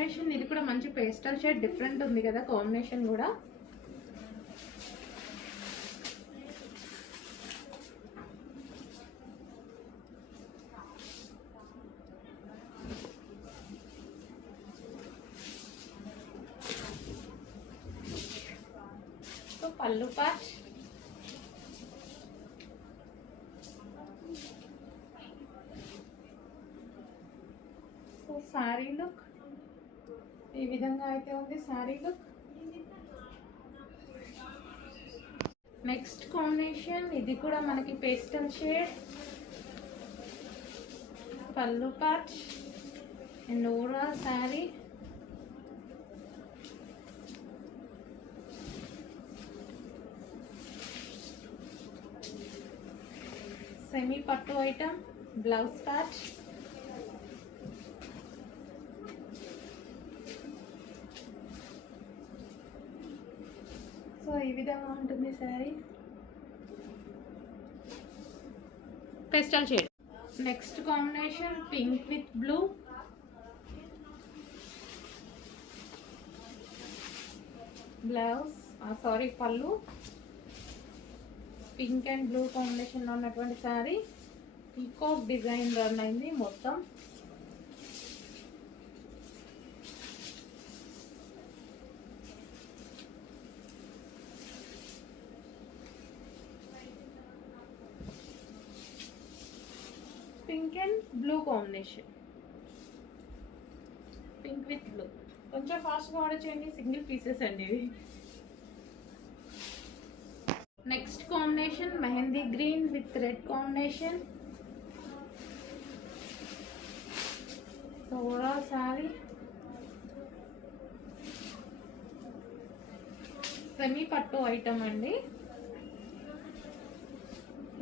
కాంబినేషన్ ఇది కూడా మంచి పేస్టల్ షేడ్, డిఫరెంట్ ఉంది కదా కాంబినేషన్ కూడా. పళ్ళు పార్ట్, సో శారీ లుక్ ఈ విధంగా అయితే ఉంది శారీ లుక్. నెక్స్ట్ కాంబినేషన్ ఇది కూడా మనకి పేస్టల్ షేడ్, పళ్ళు పార్ట్ అండ్ ఓవరాల్ శారీ. సెమీ పట్టు ఐటమ్, బ్లౌజ్ ప్యాచ్. సో ఈ విధంగా ఉంటుంది sari, pastel shade. Next combination pink with blue, blouse sorry పళ్ళు. పింక్ అండ్ బ్లూ కాంబినేషన్లో ఉన్నటువంటి శారీ, పీకాక్ డిజైన్ రన్ అయింది మొత్తం. Pink and blue combination, pink with blue. కొంచెం ఫాస్ట్గా ఆర్డర్ చేయండి, సింగిల్ పీసెస్ అండి ఇవి. Next combination mehndi green with red combination. Overall sari సెమీ పట్టు ఐటమ్ అండి.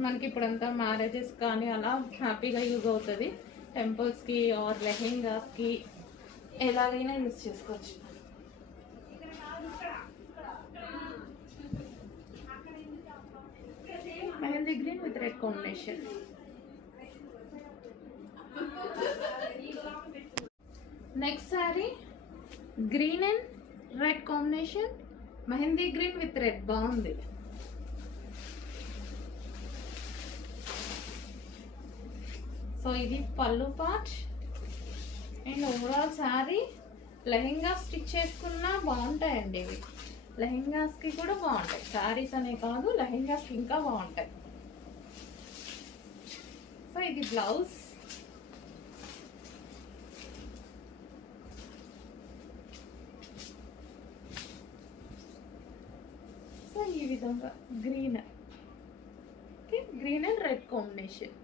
మనకి ఇప్పుడంతా మ్యారేజెస్ కానీ అలా హ్యాపీగా యూజ్ అవుతుంది. టెంపుల్స్కి ఆర్ లెహెంగాస్కి ఎలాగైనా యూజ్ చేసుకోవచ్చు. Mehndi green with red combination. Next sari green and red combination, mehndi green with red, బాగుంది. సో ఇది పళ్ళు part and overall sari. Lehenga స్టిచ్ చేసుకున్నా బాగుంటాయండి ఇవి, లెహెంగాస్కి కూడా బాగుంటాయి. శారీస్ అనే కాదు, లెహెంగాస్కి ఇంకా బాగుంటాయి. సో ఇది బ్లౌజ్. సో ఈ విధంగా green, green and red combination.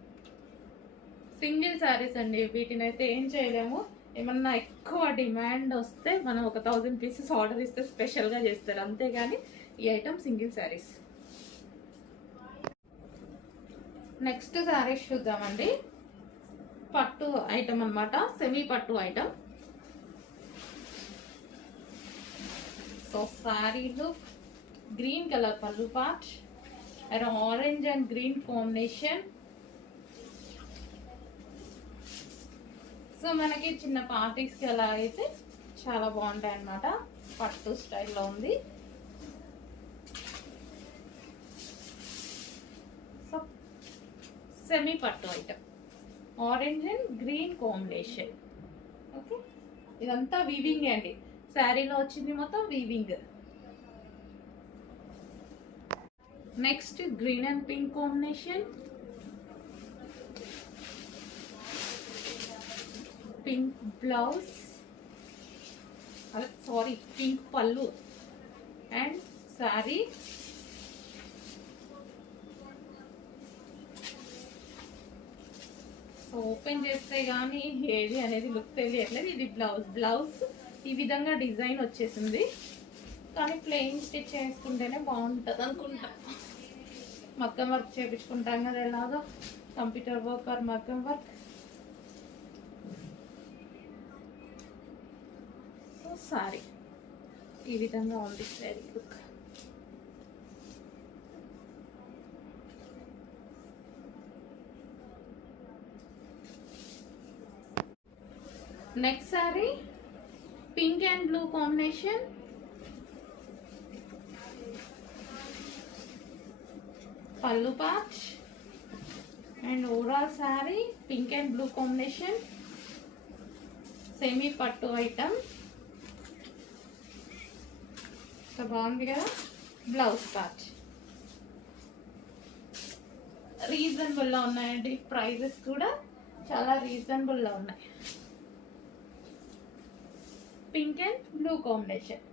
Single saris అండి, వీటిని అయితే ఏం చేయలేము. ఏమన్నా ఎక్కువ డిమాండ్ వస్తే మనం ఒక 1000 పీసెస్ ఆర్డర్ ఇస్తే స్పెషల్గా చేస్తారు, అంతేగాని ఈ ఐటమ్ సింగిల్ శారీస్. నెక్స్ట్ శారీస్ చూద్దామండి. పట్టు ఐటమ్ అన్నమాట, సెమీ పట్టు ఐటమ్. సో శారీలో గ్రీన్ కలర్ పళ్ళు part, orange and green combination. So మనకి చిన్న పార్టీస్కి అలా అయితే చాలా బాగుంటాయి అన్నమాట. పట్టు స్టైల్లో ఉంది. సో సెమీ పట్టు item, orange and green combination. Okay, ఇదంతా వీవింగ్ అండి, శారీలో వచ్చింది మొత్తం weaving. Next green and pink combination, pink blouse, sorry pink పళ్ళు అండ్ శారీ. సో ఓపెన్ చేస్తే కానీ ఏది అనేది లుక్ తెలియట్లేదు. ఇది బ్లౌజ్. బ్లౌజ్ ఈ విధంగా డిజైన్ వచ్చేసింది, కానీ ప్లెయిన్ స్టిచ్ చేసుకుంటేనే బాగుంటుంది అనుకుంటా. మగ్గం వర్క్ చేయించుకుంటాం కదా, ఎలాగో కంప్యూటర్ వర్క్ ఆర్ మగ్గం వర్క్. సో సారీ ఈ విధంగా ఉంది sari look. Next sari pink and blue combination, pallu patch and overall sari pink and blue combination, semi పట్టు ఐటమ్. సో బాగుంది కదా. బ్లౌజ్ పాచ్ రీజనబుల్లో ఉన్నాయండి, ప్రైజెస్ కూడా చాలా రీజనబుల్లో ఉన్నాయి. Pink and blue combination.